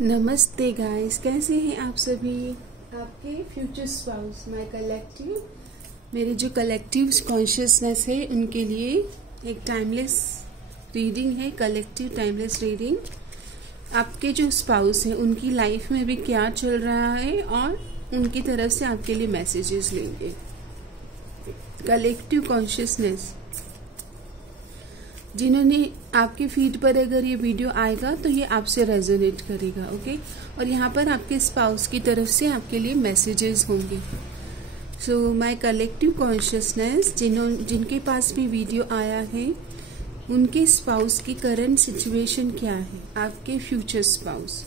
नमस्ते गाइस, कैसे हैं आप सभी। आपके फ्यूचर स्पाउस माय कलेक्टिव, मेरे जो कलेक्टिव कॉन्शियसनेस है उनके लिए एक टाइमलेस रीडिंग है। Collective timeless reading. आपके जो स्पाउस हैं उनकी लाइफ में अभी क्या चल रहा है और उनकी तरफ से आपके लिए मैसेजेस लेंगे। कलेक्टिव कॉन्शियसनेस, जिन्होंने आपके फीड पर अगर ये वीडियो आएगा तो ये आपसे रेजोनेट करेगा, ओके। और यहाँ पर आपके स्पाउस की तरफ से आपके लिए मैसेजेस होंगे। सो माय कलेक्टिव कॉन्शियसनेस, जिनके पास भी वीडियो आया है उनके स्पाउस की करंट सिचुएशन क्या है। आपके फ्यूचर स्पाउस,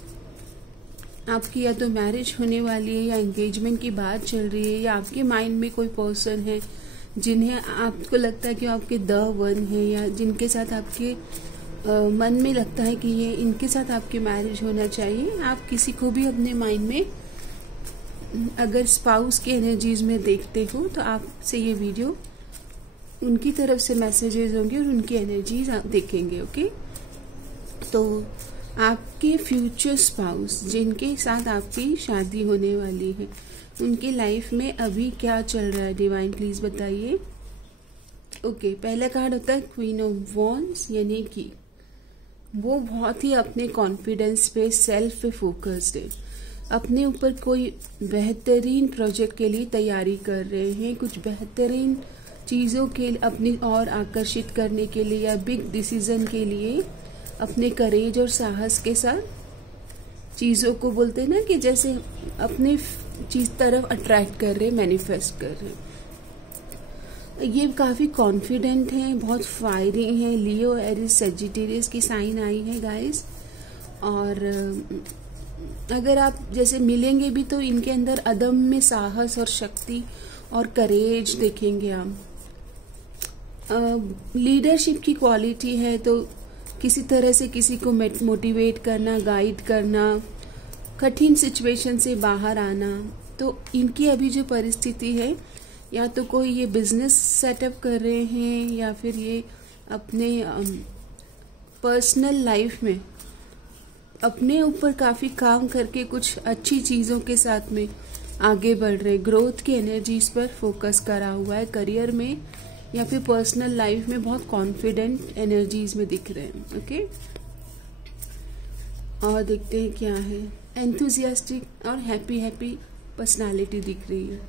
आपकी या तो मैरिज होने वाली है या एंगेजमेंट की बात चल रही है, या आपके माइंड में कोई पर्सन है जिन्हें आपको लगता है कि आपके द वन है, या जिनके साथ आपके मन में लगता है कि ये इनके साथ आपकी मैरिज होना चाहिए। आप किसी को भी अपने माइंड में अगर स्पाउस की एनर्जीज में देखते हो तो आपसे ये वीडियो उनकी तरफ से मैसेजेस होंगे और उनकी एनर्जीज आप देखेंगे, ओके। तो आपके फ्यूचर स्पाउस जिनके साथ आपकी शादी होने वाली है उनकी लाइफ में अभी क्या चल रहा है, डिवाइन प्लीज बताइए। ओके, पहला कार्ड होता है क्वीन ऑफ वॉन्ड्स, यानी कि वो बहुत ही अपने कॉन्फिडेंस पे, सेल्फ पे फोकस्ड है। अपने ऊपर कोई बेहतरीन प्रोजेक्ट के लिए तैयारी कर रहे हैं, कुछ बेहतरीन चीज़ों के अपनी और आकर्षित करने के लिए या बिग डिसीजन के लिए अपने करेज और साहस के साथ चीज़ों को बोलते हैं ना कि जैसे अपने चीज तरफ अट्रैक्ट कर रहे, मैनिफेस्ट कर रहे। ये काफी कॉन्फिडेंट हैं, बहुत फायरिंग हैं। लियो, एरिस, सेजिटेरियस की साइन आई है गाइस। और अगर आप जैसे मिलेंगे भी तो इनके अंदर अदम्य साहस और शक्ति और करेज देखेंगे आप। लीडरशिप की क्वालिटी है, तो किसी तरह से किसी को मोटिवेट करना, गाइड करना, कठिन सिचुएशन से बाहर आना। तो इनकी अभी जो परिस्थिति है, या तो कोई ये बिजनेस सेटअप कर रहे हैं या फिर ये अपने पर्सनल लाइफ में अपने ऊपर काफ़ी काम करके कुछ अच्छी चीज़ों के साथ में आगे बढ़ रहे। ग्रोथ की एनर्जीज पर फोकस करा हुआ है, करियर में या फिर पर्सनल लाइफ में बहुत कॉन्फिडेंट एनर्जीज में दिख रहे हैं, ओके। और देखते हैं क्या है। एंथुजियास्टिक और हैप्पी पर्सनालिटी दिख रही है।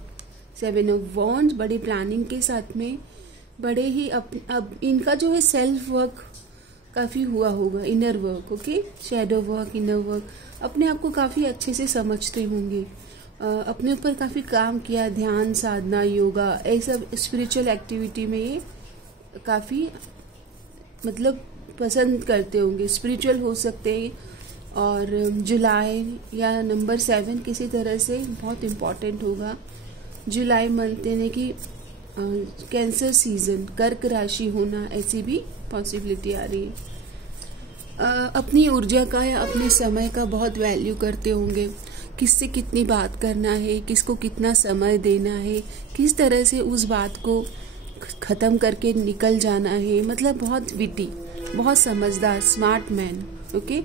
7 ऑफ वॉन्ड्स, बड़ी प्लानिंग के साथ में बड़े ही अब इनका जो है सेल्फ वर्क काफ़ी हुआ होगा, inner work, okay. Shadow work, inner work, अपने आप को काफ़ी अच्छे से समझते होंगे, अपने ऊपर काफ़ी काम किया, ध्यान साधना, योगा, ऐसा स्पिरिचुअल एक्टिविटी में ये काफ़ी मतलब पसंद करते होंगे। स्पिरिचुअल हो सकते हैं। और जुलाई या नंबर 7 किसी तरह से बहुत इम्पॉर्टेंट होगा। जुलाई मंथ यानी कि कैंसर सीजन, कर्क राशि होना, ऐसी भी पॉसिबिलिटी आ रही है। अपनी ऊर्जा का या अपने समय का बहुत वैल्यू करते होंगे। किससे कितनी बात करना है, किसको कितना समय देना है, किस तरह से उस बात को ख़त्म करके निकल जाना है। मतलब बहुत विटी, बहुत समझदार, स्मार्ट मैन, ओके।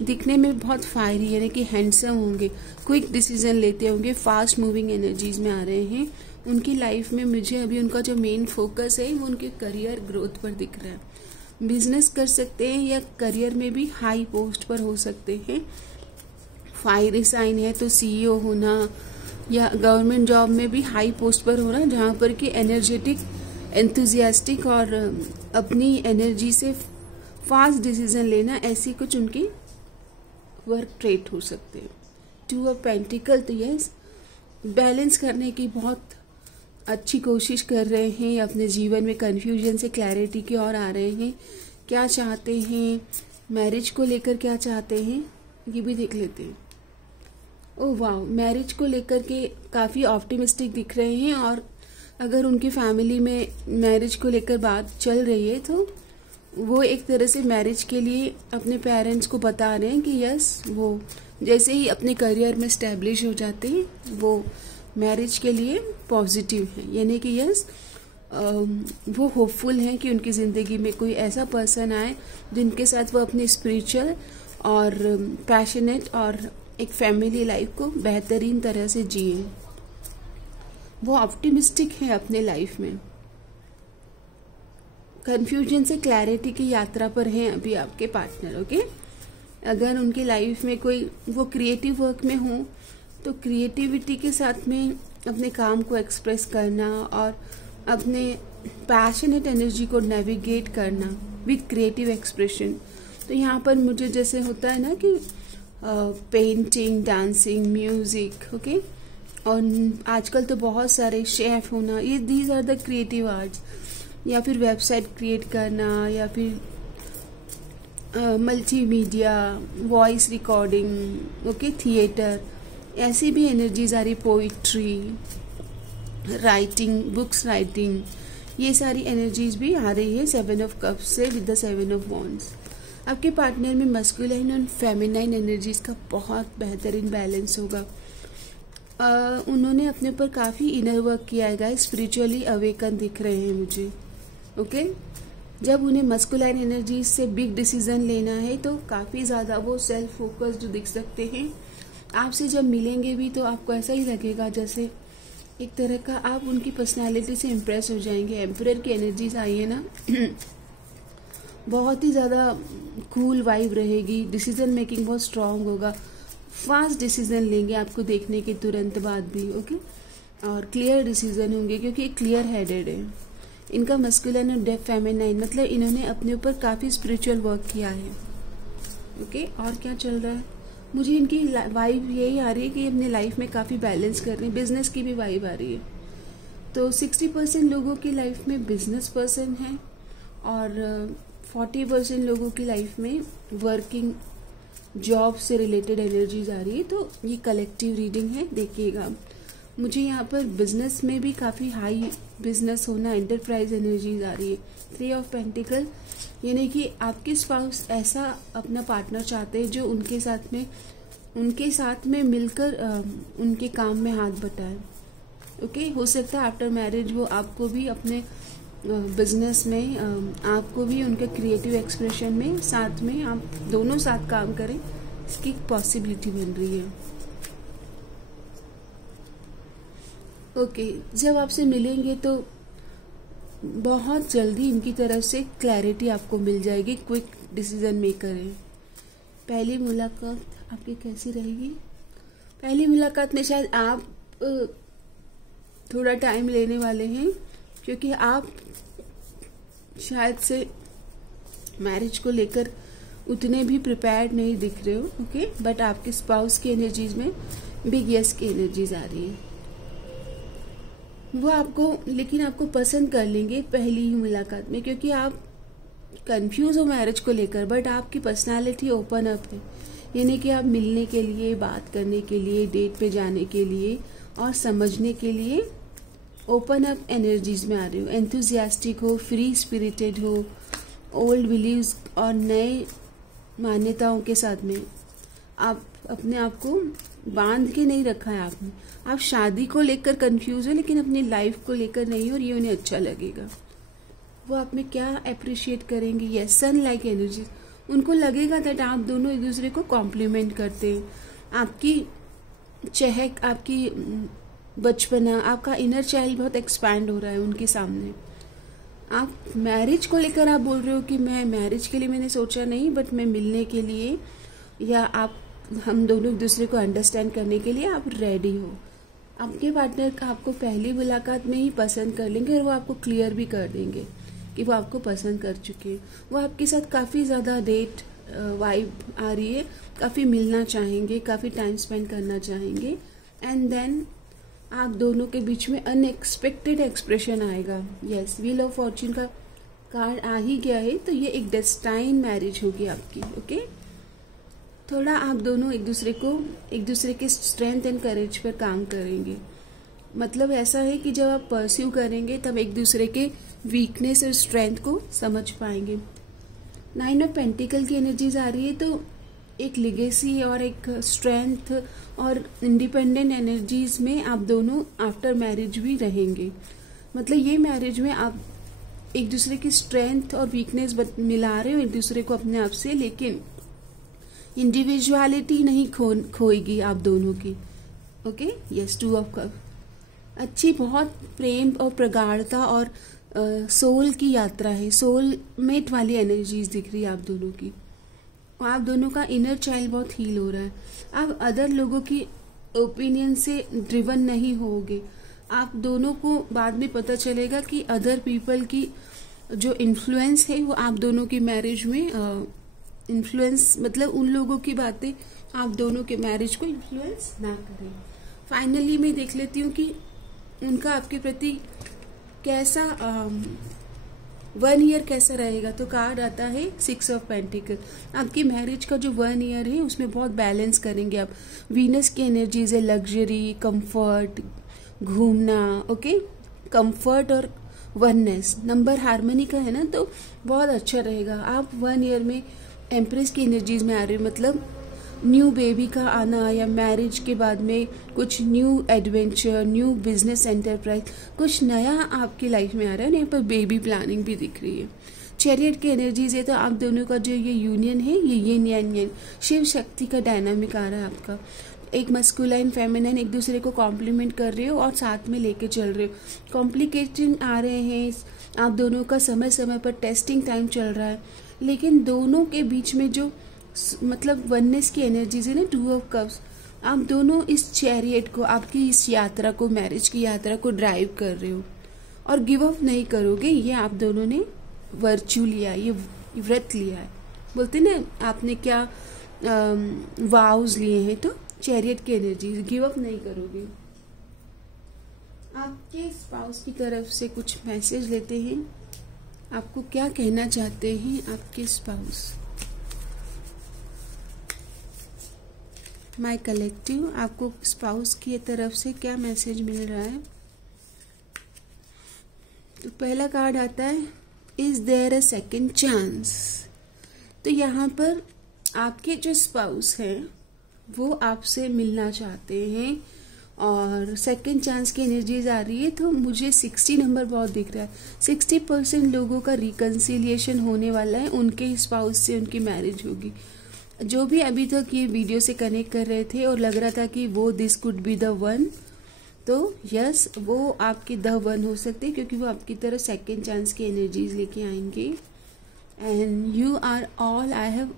दिखने में बहुत फायरी यानी कि हैंडसम होंगे, क्विक डिसीजन लेते होंगे, फास्ट मूविंग एनर्जीज में आ रहे हैं। उनकी लाइफ में मुझे अभी उनका जो मेन फोकस है वो उनके करियर ग्रोथ पर दिख रहा है। बिजनेस कर सकते हैं या करियर में भी हाई पोस्ट पर हो सकते हैं। फायरी साइन है तो सीईओ होना या गवर्नमेंट जॉब में भी हाई पोस्ट पर होना, जहाँ पर कि एनर्जेटिक, एंथुजियास्टिक और अपनी एनर्जी से फास्ट डिसीजन लेना, ऐसी कुछ उनकी वर्क ट्रेट हो सकते हैं। 2 ऑफ पेंटिकल, तो यस, बैलेंस करने की बहुत अच्छी कोशिश कर रहे हैं। अपने जीवन में कन्फ्यूजन से क्लैरिटी की ओर आ रहे हैं। क्या चाहते हैं, मैरिज को लेकर क्या चाहते हैं, ये भी देख लेते हैं। ओह वाह, मैरिज को लेकर के काफ़ी ऑप्टिमिस्टिक दिख रहे हैं। और अगर उनकी फैमिली में मैरिज को लेकर बात चल रही है तो वो एक तरह से मैरिज के लिए अपने पेरेंट्स को बता रहे हैं कि यस, वो जैसे ही अपने करियर में स्टैब्लिश हो जाते हैं वो मैरिज के लिए पॉजिटिव है। यानी कि यस, वो होपफुल हैं कि उनकी ज़िंदगी में कोई ऐसा पर्सन आए जिनके साथ वो अपनी स्पिरिचुअल और पैशनेट और एक फैमिली लाइफ को बेहतरीन तरह से जिए। वो ऑप्टिमिस्टिक है अपने लाइफ में। कंफ्यूजन से क्लैरिटी की यात्रा पर हैं अभी आपके पार्टनर। ओके, अगर उनकी लाइफ में कोई वो क्रिएटिव वर्क में हो तो क्रिएटिविटी के साथ में अपने काम को एक्सप्रेस करना और अपने पैशनेट एनर्जी को नेविगेट करना विद क्रिएटिव एक्सप्रेशन। तो यहाँ पर मुझे जैसे होता है ना कि पेंटिंग, डांसिंग, म्यूजिक, ओके, और आजकल तो बहुत सारे शेफ होना, ये these are the creative arts, या फिर वेबसाइट क्रिएट करना, या फिर multimedia, voice recording, okay, theatre, ऐसी भी एनर्जीज आ रही, पोइट्री राइटिंग, बुक्स राइटिंग, ये सारी एनर्जीज भी आ रही है 7 ऑफ कप्स से विद द 7 ऑफ वॉन्ड्स। आपके पार्टनर में मस्कुलाइन और फेमिनाइन एनर्जीज का बहुत बेहतरीन बैलेंस होगा। उन्होंने अपने ऊपर काफ़ी इनर वर्क किया है गाइस, स्पिरिचुअली अवेकन दिख रहे हैं मुझे। ओके, जब उन्हें मस्कुलाइन एनर्जीज से बिग डिसीजन लेना है तो काफ़ी ज़्यादा वो सेल्फ फोकस्ड दिख सकते हैं। आपसे जब मिलेंगे भी तो आपको ऐसा ही लगेगा जैसे एक तरह का आप उनकी पर्सनालिटी से इम्प्रेस हो जाएंगे। एम्परर की एनर्जीज आई है ना बहुत ही ज़्यादा कूल वाइब रहेगी, डिसीजन मेकिंग बहुत स्ट्रांग होगा, फास्ट डिसीजन लेंगे आपको देखने के तुरंत बाद भी। ओके, और क्लियर डिसीजन होंगे क्योंकि क्लियर हेडेड है। इनका मस्कुलिन और फेमिनाइन मतलब इन्होंने अपने ऊपर काफ़ी स्पिरिचुअल वर्क किया है। ओके, और क्या चल रहा है, मुझे इनकी वाइब यही आ रही है कि अपने लाइफ में काफ़ी बैलेंस कर रहे हैं, बिजनेस की भी वाइब आ रही है। तो 60% लोगों की लाइफ में बिजनेस पर्सन है और 40% लोगों की लाइफ में वर्किंग जॉब से रिलेटेड एनर्जीज आ रही है। तो ये कलेक्टिव रीडिंग है, देखिएगा। मुझे यहाँ पर बिजनेस में भी काफ़ी हाई बिजनेस होना, एंटरप्राइज एनर्जीज आ रही है। 3 ऑफ पेंटिकल, यानी कि आपके स्पाउस ऐसा अपना पार्टनर चाहते हैं जो उनके साथ में मिलकर उनके काम में हाथ बटाए। ओके, हो सकता है आफ्टर मैरिज वो आपको भी अपने बिजनेस में आपको भी उनके क्रिएटिव एक्सप्रेशन में साथ में आप दोनों साथ काम करें, इसकी पॉसिबिलिटी बन रही है। ओके, जब आपसे मिलेंगे तो बहुत जल्दी इनकी तरफ से क्लैरिटी आपको मिल जाएगी, क्विक डिसीजन मेकर है। पहली मुलाकात आपकी कैसी रहेगी? पहली मुलाकात में शायद आप थोड़ा टाइम लेने वाले हैं क्योंकि आप शायद से मैरिज को लेकर उतने भी प्रिपेयर्ड नहीं दिख रहे हो। ओके, बट आपके स्पाउस की एनर्जीज में बिग यस की एनर्जीज आ रही है। वो आपको पसंद कर लेंगे पहली ही मुलाकात में क्योंकि आप कंफ्यूज हो मैरिज को लेकर, बट आपकी पर्सनालिटी ओपन अप है, यानी कि आप मिलने के लिए, बात करने के लिए, डेट पे जाने के लिए और समझने के लिए ओपन अप एनर्जीज में आ रहे हो। एंथुजियास्टिक हो, फ्री स्पिरिटेड हो, ओल्ड बिलीव्स और नए मान्यताओं के साथ में आप अपने आप को बांध के नहीं रखा है आपने। आप शादी को लेकर कंफ्यूज हो लेकिन अपनी लाइफ को लेकर नहीं, और ये उन्हें अच्छा लगेगा। वो आप में क्या अप्रिशिएट करेंगे? यस, सन लाइक एनर्जी। उनको लगेगा दैट आप दोनों एक दूसरे को कॉम्प्लीमेंट करते हैं। आपकी चहक, आपकी बचपना, आपका इनर चाइल्ड बहुत एक्सपैंड हो रहा है उनके सामने। आप मैरिज को लेकर आप बोल रहे हो कि मैं मैरिज के लिए मैंने सोचा नहीं, बट मैं मिलने के लिए या हम दोनों एक दूसरे को अंडरस्टैंड करने के लिए आप रेडी हो। आपके पार्टनर का आपको पहली मुलाकात में ही पसंद कर लेंगे और वो आपको क्लियर भी कर देंगे कि वो आपको पसंद कर चुके हैं। वो आपके साथ काफ़ी ज़्यादा डेट वाइब आ रही है, काफ़ी मिलना चाहेंगे, काफ़ी टाइम स्पेंड करना चाहेंगे, एंड देन आप दोनों के बीच में अनएक्सपेक्टेड एक्सप्रेशन आएगा। यस, व्हील ऑफ फॉर्च्यून का कार्ड आ ही गया है, तो ये एक डेस्टाइन मैरिज होगी आपकी। ओके, थोड़ा आप दोनों एक दूसरे के स्ट्रेंथ एंड करेज पर काम करेंगे। मतलब ऐसा है कि जब आप परस्यू करेंगे तब एक दूसरे के वीकनेस और स्ट्रेंथ को समझ पाएंगे। 9 ऑफ पेंटिकल की एनर्जीज आ रही है, तो एक लिगेसी और एक स्ट्रेंथ और इंडिपेंडेंट एनर्जीज में आप दोनों आफ्टर मैरिज भी रहेंगे। मतलब ये मैरिज में आप एक दूसरे की स्ट्रेंथ और वीकनेस मिला रहे हो एक दूसरे को अपने आप से, लेकिन इंडिविजुअलिटी नहीं खोएगी आप दोनों की। Okay, yes, 2 of cup. अच्छी बहुत प्रेम और प्रगाढ़ता और सोल की यात्रा है, सोल मेट वाली एनर्जीज दिख रही है आप दोनों की। आप दोनों का इनर चाइल्ड बहुत हील हो रहा है। आप अदर लोगों की ओपिनियन से ड्रिवन नहीं होगे। आप दोनों को बाद में पता चलेगा कि अदर पीपल की जो इन्फ्लुएंस है वो आप दोनों की मैरिज में इन्फ्लुएंस, मतलब उन लोगों की बातें आप दोनों के मैरिज को इन्फ्लुएंस ना करें। फाइनली मैं देख लेती हूँ कि उनका आपके प्रति कैसा 1 ईयर कैसा रहेगा। तो कार्ड आता है 6 ऑफ पेंटिकल। आपकी मैरिज का जो 1 ईयर है उसमें बहुत बैलेंस करेंगे आप। वीनस की एनर्जीज है, लग्जरी, कंफर्ट, घूमना, ओके, कंफर्ट और वननेस। नंबर हार्मनी का है ना, तो बहुत अच्छा रहेगा। आप 1 ईयर में एम्प्रेस की एनर्जीज में आ रहे हो, मतलब न्यू बेबी का आना या मैरिज के बाद में कुछ new adventure, new business enterprise, कुछ नया आपकी लाइफ में आ रहा है। यहाँ पर बेबी प्लानिंग भी दिख रही है। चैरियट की एनर्जीज है, तो आप दोनों का जो ये यूनियन है, ये यिन यान यान, शिव शक्ति का डायनामिक आ रहा है आपका। एक मस्कुलाइन फेमिनाइन एक दूसरे को कॉम्प्लीमेंट कर रहे हो और साथ में लेके चल रहे हो। कॉम्प्लिकेशन आ रहे हैं, आप दोनों का समय समय पर टेस्टिंग टाइम चल रहा है, लेकिन दोनों के बीच में जो मतलब वननेस की एनर्जीज है ना, 2 ऑफ कप्स, आप दोनों इस चैरियट को, आपकी इस यात्रा को, मैरिज की यात्रा को ड्राइव कर रहे हो और गिव अप नहीं करोगे। ये आप दोनों ने वर्च्यू लिया, ये व्रत लिया है। बोलते ना आपने क्या वाउज लिए हैं, तो चैरियट की एनर्जी, गिव अप नहीं करोगे। आपके स्पाउस की तरफ से कुछ मैसेज लेते हैं, आपको क्या कहना चाहते हैं आपके स्पाउस। माय कलेक्टिव, आपको स्पाउस की तरफ से क्या मैसेज मिल रहा है। तो पहला कार्ड आता है is there a second chance. तो यहाँ पर आपके जो स्पाउस हैं वो आपसे मिलना चाहते हैं और सेकेंड चांस की एनर्जीज आ रही है। तो मुझे 60 नंबर बहुत दिख रहा है। 60% लोगों का रिकन्सिलिएशन होने वाला है, उनके स्पाउस से उनकी मैरिज होगी। जो भी अभी तक ये वीडियो से कनेक्ट कर रहे थे और लग रहा था कि वो this could be the one, तो यस, वो आपके द वन हो सकते हैं, क्योंकि वो आपकी तरफ सेकेंड चांस की एनर्जीज लेके आएंगे। And you are all I have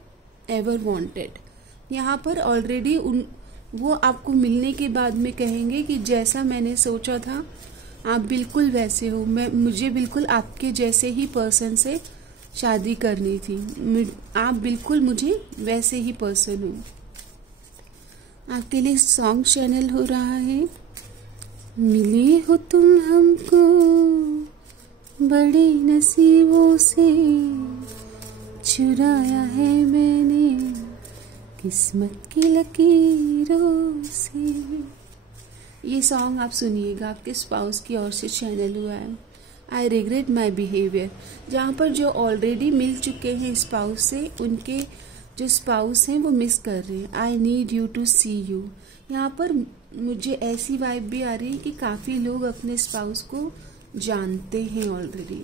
ever wanted. यहाँ पर ऑलरेडी वो आपको मिलने के बाद में कहेंगे कि जैसा मैंने सोचा था आप बिल्कुल वैसे हो। मुझे बिल्कुल आपके जैसे ही पर्सन से शादी करनी थी, आप बिल्कुल मुझे वैसे ही पर्सन हो। आपके लिए सॉन्ग चैनल हो रहा है। मिले हो तुम हमको बड़े नसीबों से, चुराया है मैंने किस्मत की लकीरों से। ये सॉन्ग आप सुनिएगा, आपके स्पाउस की ओर से चैनल हुआ है। आई रिग्रेट माई बिहेवियर, जहाँ पर जो ऑलरेडी मिल चुके हैं स्पाउस से, उनके जो स्पाउस हैं वो मिस कर रहे हैं। I need you to see you. यहाँ पर मुझे ऐसी वाइब भी आ रही है कि काफ़ी लोग अपने स्पाउस को जानते हैं already.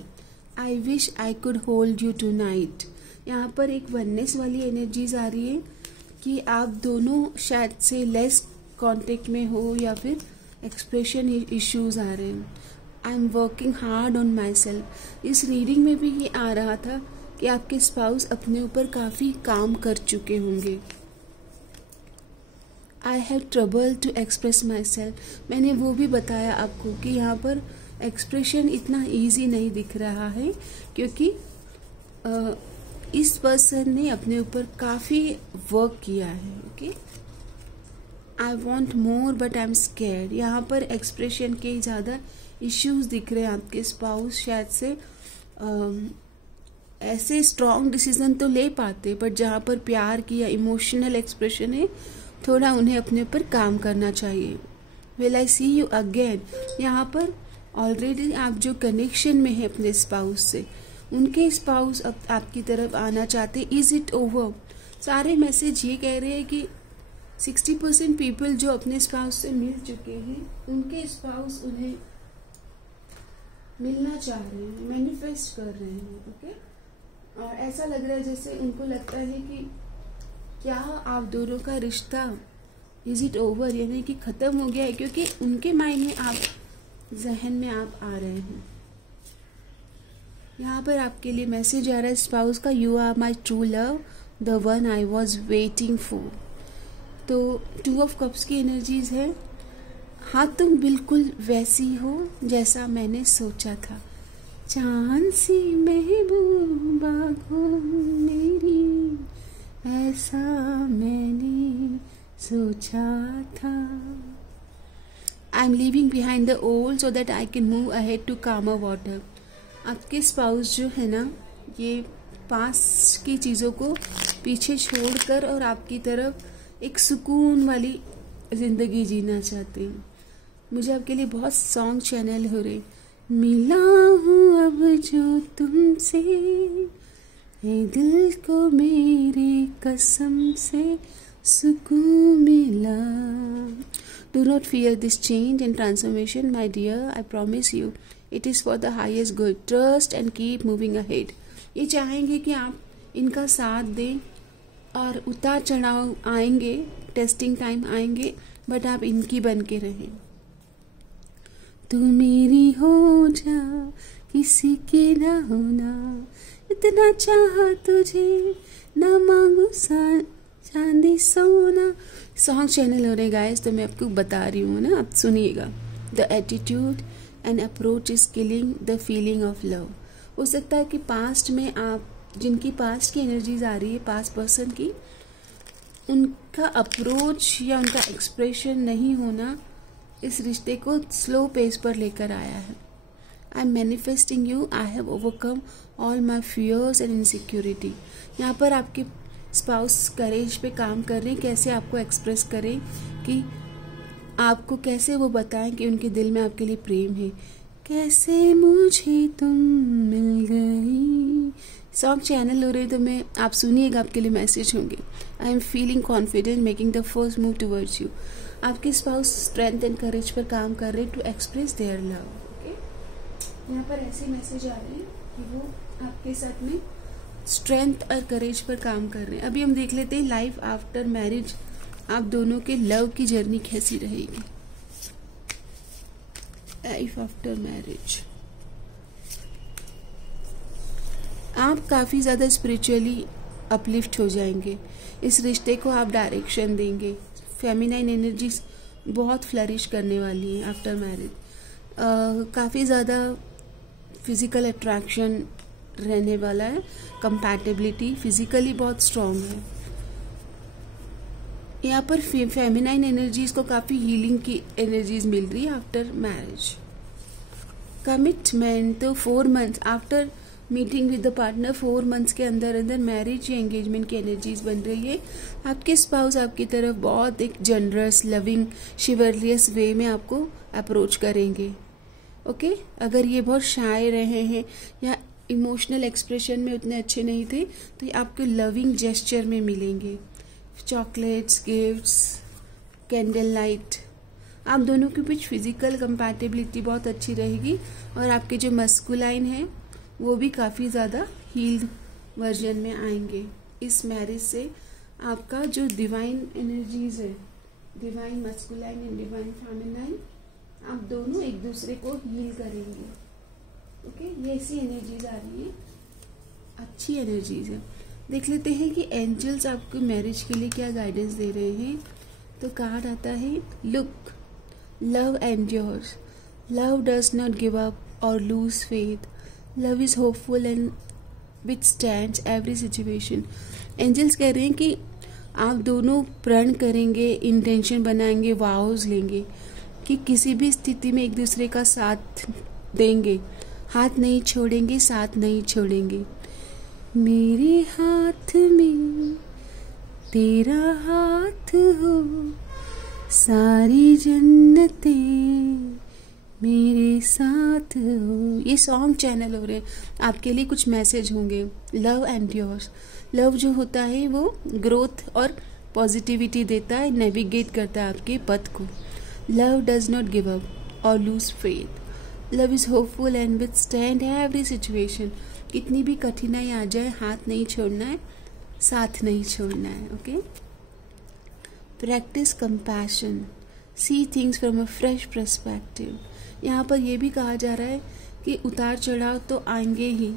I wish I could hold you tonight. यहाँ पर एक वननेस वाली एनर्जीज आ रही है कि आप दोनों शायद से लेस कांटेक्ट में हो या फिर एक्सप्रेशन इश्यूज आ रहे हैं। I am working hard on my self. इस रीडिंग में भी ये आ रहा था कि आपके स्पाउस अपने ऊपर काफ़ी काम कर चुके होंगे। I have trouble to express myself. मैंने वो भी बताया आपको कि यहाँ पर एक्सप्रेशन इतना ईजी नहीं दिख रहा है, क्योंकि इस पर्सन ने अपने ऊपर काफ़ी वर्क किया है। Okay, I want more but I am scared. यहाँ पर एक्सप्रेशन के ज़्यादा इश्यूज दिख रहे हैं। आपके स्पाउस शायद से ऐसे स्ट्रॉन्ग डिसीजन तो ले पाते, बट जहाँ पर प्यार की या इमोशनल एक्सप्रेशन है, थोड़ा उन्हें अपने ऊपर काम करना चाहिए। Will I see you again. यहाँ पर ऑलरेडी आप जो कनेक्शन में है अपने स्पाउस से, उनके स्पाउस अब आपकी तरफ आना चाहते। Is it over? सारे मैसेज ये कह रहे हैं कि 60% पीपल जो अपने स्पाउस से मिल चुके हैं, उनके स्पाउस उन्हें मिलना चाह रहे हैं, मैनिफेस्ट कर रहे हैं। ओके, और ऐसा लग रहा है जैसे उनको लगता है कि क्या आप दोनों का रिश्ता इज इट ओवर, यानी कि ख़त्म हो गया है, क्योंकि उनके माइंड में आप, जहन में आप आ रहे हैं। यहाँ पर आपके लिए मैसेज आ रहा है स्पाउस का, you are my true love, the one I was waiting for. तो 2 ऑफ कप्स की एनर्जीज है। हाँ, तुम बिल्कुल वैसी हो जैसा मैंने सोचा था, चांद सी महबूबा हो मेरी, ऐसा मैंने सोचा था। I am leaving behind the old so that I can move ahead to calmer water. आपके स्पाउस जो है ना, ये पास की चीज़ों को पीछे छोड़कर और आपकी तरफ एक सुकून वाली ज़िंदगी जीना चाहते हैं। मुझे आपके लिए बहुत सॉन्ग चैनल हो रहे। मिला हूँ अब जो तुमसे, है दिल को मेरे कसम से सुकून मिला। Do not fear this change and transformation, my dear. I promise you, it is for the highest good. Trust and keep moving ahead. ये चाहेंगे कि आप इनका साथ दें, और उतार चढ़ाव आएंगे, टेस्टिंग टाइम आएंगे, बट आप इनकी बन के रहें। तू मेरी हो जा, किसी की ना होना, इतना चाहा तुझे, ना मांगू चांदी सोना। सॉन्ग चैनल हो रहे गाइस, तो मैं आपको बता रही हूँ ना, आप सुनिएगा। The attitude and approach is killing the feeling of love. हो सकता है कि पास्ट में आप, जिनकी पास्ट की एनर्जीज आ रही है, पास्ट पर्सन की, उनका अप्रोच या उनका एक्सप्रेशन नहीं होना इस रिश्ते को स्लो पेस पर लेकर आया है। I am manifesting you, I have overcome all my fears and insecurity. यहाँ पर आपके स्पाउस करेज पे काम कर रहे हैं, कैसे आपको एक्सप्रेस करें, कि आपको कैसे वो बताएं कि उनके दिल में आपके लिए प्रेम है। कैसे मुझे तुम मिल गई। सॉन्ग चैनल हो रहे, तो मैं, आप सुनिएगा, आपके लिए मैसेज होंगे। I am feeling confident making the first move towards you. आपके स्पाउस स्ट्रेंथ एंड करेज पर काम कर रहे हैं to express their love. Okay, यहाँ पर ऐसे मैसेज आ रहे हैं कि वो आपके साथ में स्ट्रेंथ और करेज पर काम कर रहे हैं। अभी हम देख लेते हैं लाइफ आफ्टर मैरिज, आप दोनों के लव की जर्नी कैसी रहेगी। लाइफ आफ्टर मैरिज, आप काफ़ी ज़्यादा स्पिरिचुअली अपलिफ्ट हो जाएंगे। इस रिश्ते को आप डायरेक्शन देंगे। फेमिनाइन एनर्जीज बहुत फ्लरिश करने वाली हैं आफ्टर मैरिज। काफ़ी ज़्यादा फिजिकल अट्रैक्शन रहने वाला है। कंपैटिबिलिटी फिजिकली बहुत स्ट्रॉन्ग है। यहाँ पर फेमिनाइन एनर्जीज को काफ़ी हीलिंग की एनर्जीज मिल रही है आफ्टर मैरिज। कमिटमेंट, तो 4 months after meeting with the partner, 4 months के अंदर अंदर मैरिज या एंगेजमेंट की एनर्जीज बन रही है। आपके स्पाउस आपकी तरफ बहुत एक जनरस, लविंग, शिवरलियस वे में आपको अप्रोच करेंगे। ओके, अगर ये बहुत शाय रहे हैं या इमोशनल एक्सप्रेशन में उतने अच्छे नहीं थे, तो ये आपको लविंग जेस्चर में मिलेंगे। Chocolates, gifts, candle light. आप दोनों के बीच फिजिकल कंपैटिबिलिटी बहुत अच्छी रहेगी, और आपके जो मस्कुलाइन हैं वो भी काफ़ी ज़्यादा हील्ड वर्जन में आएंगे। इस मैरिज से आपका जो डिवाइन एनर्जीज है, divine masculine and divine feminine, आप दोनों एक दूसरे को हील करेंगे। ओके, ये ऐसी एनर्जीज आ रही है, अच्छी एनर्जीज है। देख लेते हैं कि एंजल्स आपको मैरिज के लिए क्या गाइडेंस दे रहे हैं। तो कार्ड आता है, look, love endures, love does not give up और lose faith, love is hopeful and withstands every situation. Angels कह रहे हैं कि आप दोनों प्रण करेंगे, इंटेंशन बनाएंगे, वाउज लेंगे कि किसी भी स्थिति में एक दूसरे का साथ देंगे, हाथ नहीं छोड़ेंगे, साथ नहीं छोड़ेंगे। मेरे हाथ में तेरा हाथ हो, सारी जन्नतें मेरे साथ हो। ये सॉन्ग चैनल हो रहे हैं, आपके लिए कुछ मैसेज होंगे। लव एंड्योर्स, लव जो होता है वो ग्रोथ और पॉजिटिविटी देता है, नेविगेट करता है आपके पथ को। Love does not give up और lose faith, love is hopeful and withstand every situation. कितनी भी कठिनाई आ जाए, हाथ नहीं छोड़ना है, साथ नहीं छोड़ना है। Okay, practice compassion, see things from a fresh perspective. यहाँ पर यह भी कहा जा रहा है कि उतार चढ़ाव तो आएंगे ही,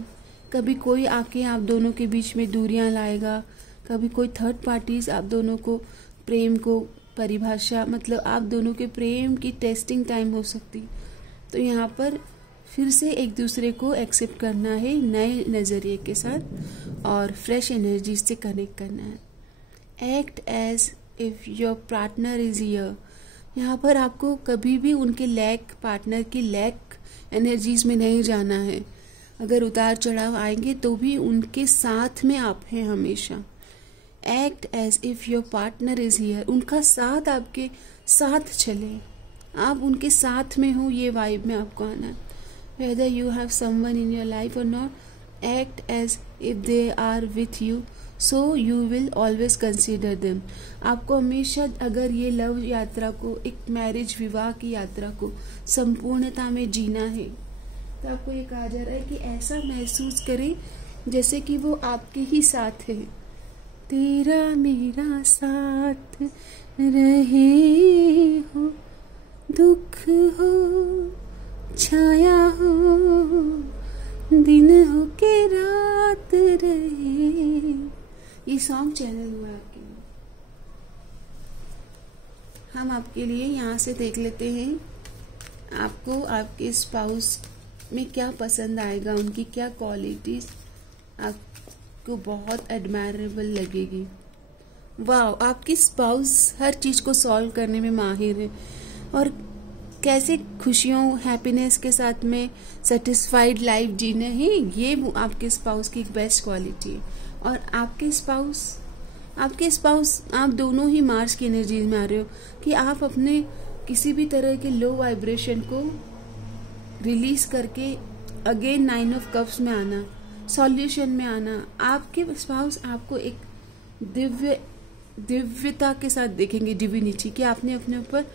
कभी कोई आके आप दोनों के बीच में दूरियां लाएगा, कभी कोई थर्ड पार्टीज आप दोनों को प्रेम को परिभाषा, मतलब आप दोनों के प्रेम की टेस्टिंग टाइम हो सकती। तो यहाँ पर फिर से एक दूसरे को एक्सेप्ट करना है नए नज़रिए के साथ और फ्रेश एनर्जी से कनेक्ट करना है। Act as if your partner is here. यहाँ पर आपको कभी भी उनके लैक, पार्टनर की लैक एनर्जीज में नहीं जाना है। अगर उतार चढ़ाव आएंगे तो भी उनके साथ में आप हैं हमेशा। Act as if your partner is here, उनका साथ आपके साथ चले, आप उनके साथ में हो, ये वाइब में आपको आना है। Whether you have someone in your life और not, act as if they are with you, so you will always consider them. आपको हमेशा अगर ये लव यात्रा को, एक मैरिज विवाह की यात्रा को संपूर्णता में जीना है, तो आपको ये कहा जा रहा है कि ऐसा महसूस करें जैसे कि वो आपके ही साथ है। तेरा मेरा साथ रहे हो, दुख हो छाया हो, दिन हो के रात रहे। ये सॉन्ग चैनल हुआ आपके लिए। हम आपके लिए यहाँ से देख लेते हैं आपको आपके स्पाउस में क्या पसंद आएगा, उनकी क्या क्वालिटीज आपको बहुत एडमायरेबल लगेगी। वाह, आपकी स्पाउस हर चीज़ को सॉल्व करने में माहिर है और कैसे खुशियों, हैप्पीनेस के साथ में सेटिस्फाइड लाइफ जीना है, ये आपके स्पाउस की एक बेस्ट क्वालिटी है। और आपके स्पाउस आप दोनों ही मार्स की एनर्जी में आ रहे हो कि आप अपने किसी भी तरह के लो वाइब्रेशन को रिलीज करके अगेन 9 ऑफ कप्स में आना, सॉल्यूशन में आना। आपके स्पाउस आपको एक दिव्यता के साथ देखेंगे, डिविनिटी, कि आपने अपने ऊपर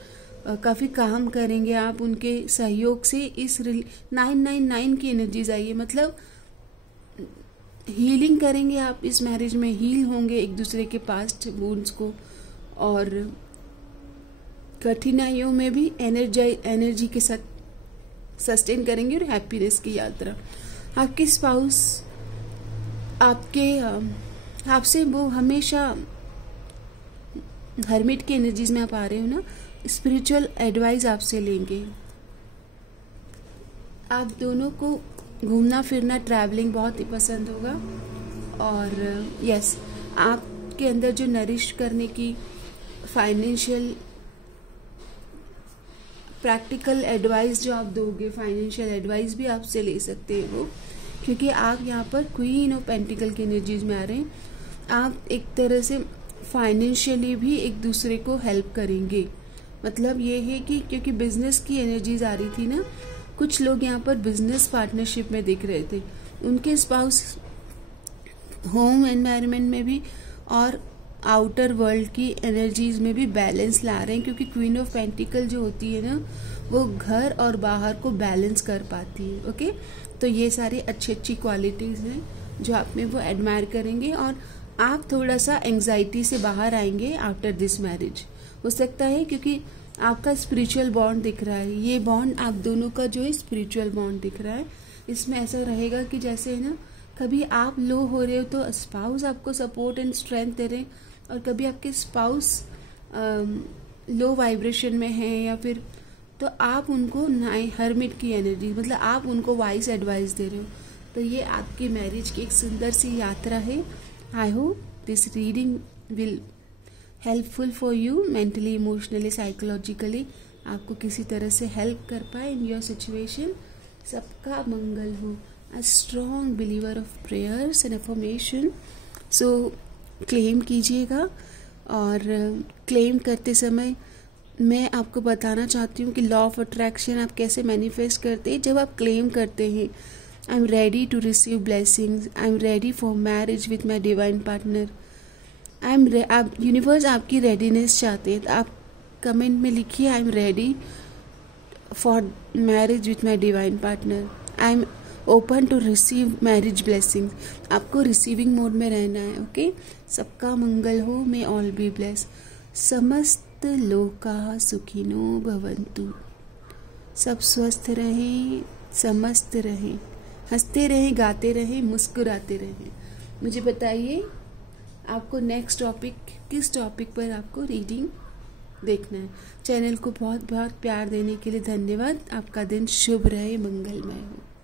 काफ़ी काम करेंगे। आप उनके सहयोग से इस 999 की एनर्जीज आई है, मतलब हीलिंग करेंगे आप इस मैरिज में, हील होंगे एक दूसरे के पास्ट वुंड्स को, और कठिनाइयों में भी एनर्जी के साथ सस्टेन करेंगे और हैप्पीनेस की यात्रा। आपके स्पाउस आपसे वो हमेशा हर्मिट की एनर्जीज में आप आ रहे हो ना, स्पिरिचुअल एडवाइस आपसे लेंगे। आप दोनों को घूमना फिरना, ट्रैवलिंग बहुत ही पसंद होगा। और यस, आपके अंदर जो नरिश करने की फाइनेंशियल प्रैक्टिकल एडवाइस जो आप दोगे, फाइनेंशियल एडवाइस भी आपसे ले सकते हैं वो, क्योंकि आप यहाँ पर क्वीन ऑफ पेंटिकल की एनर्जीज में आ रहे हैं। आप एक तरह से फाइनेंशियली भी एक दूसरे को हेल्प करेंगे। मतलब ये है कि क्योंकि बिजनेस की एनर्जीज आ रही थी ना, कुछ लोग यहाँ पर बिजनेस पार्टनरशिप में दिख रहे थे, उनके स्पाउस होम एनवायरनमेंट में भी और आउटर वर्ल्ड की एनर्जीज में भी बैलेंस ला रहे हैं, क्योंकि क्वीन ऑफ पेंटिकल जो होती है ना, वो घर और बाहर को बैलेंस कर पाती है। ओके, तो ये सारी अच्छी क्वालिटीज हैं जो आप में वो एडमायर करेंगे, और आप थोड़ा सा एंग्जाइटी से बाहर आएंगे आफ्टर दिस मैरिज। हो सकता है क्योंकि आपका स्पिरिचुअल बॉन्ड दिख रहा है, ये बॉन्ड आप दोनों का जो है स्पिरिचुअल बॉन्ड दिख रहा है। इसमें ऐसा रहेगा कि जैसे है ना, कभी आप लो हो रहे हो तो स्पाउस आपको सपोर्ट एंड स्ट्रेंथ दे रहे हैं, और कभी आपके स्पाउस लो वाइब्रेशन में है या फिर, तो आप उनको हर्मिट की एनर्जी, मतलब आप उनको वाइज एडवाइस दे रहे हो। तो ये आपकी मैरिज की एक सुंदर सी यात्रा है। I hope this reading will helpful for you mentally, emotionally, psychologically, आपको किसी तरह से हेल्प कर पाए इन योर सिचुएशन। सबका मंगल हो। A strong believer of prayers and affirmation. So claim कीजिएगा, और क्लेम करते समय मैं आपको बताना चाहती हूँ कि लॉ ऑफ अट्रैक्शन आप कैसे मैनिफेस्ट करते हैं। जब आप क्लेम करते हैं, I am ready to receive blessings, I am ready for marriage with my divine partner, आप यूनिवर्स आपकी रेडीनेस चाहते हैं, तो आप कमेंट में लिखिए I am ready for marriage with my divine partner, I am open to receive marriage blessing. आपको receiving mode में रहना है। ओके, सबका मंगल हो, मे ऑल बी ब्लेस। समस्त लोका सुखिनो भवन्तु। सब स्वस्थ रहें, समस्त रहें, हंसते रहें, गाते रहें, मुस्कुराते रहें। मुझे बताइए आपको नेक्स्ट टॉपिक, किस टॉपिक पर आपको रीडिंग देखना है। चैनल को बहुत बहुत प्यार देने के लिए धन्यवाद। आपका दिन शुभ रहे, मंगलमय हो।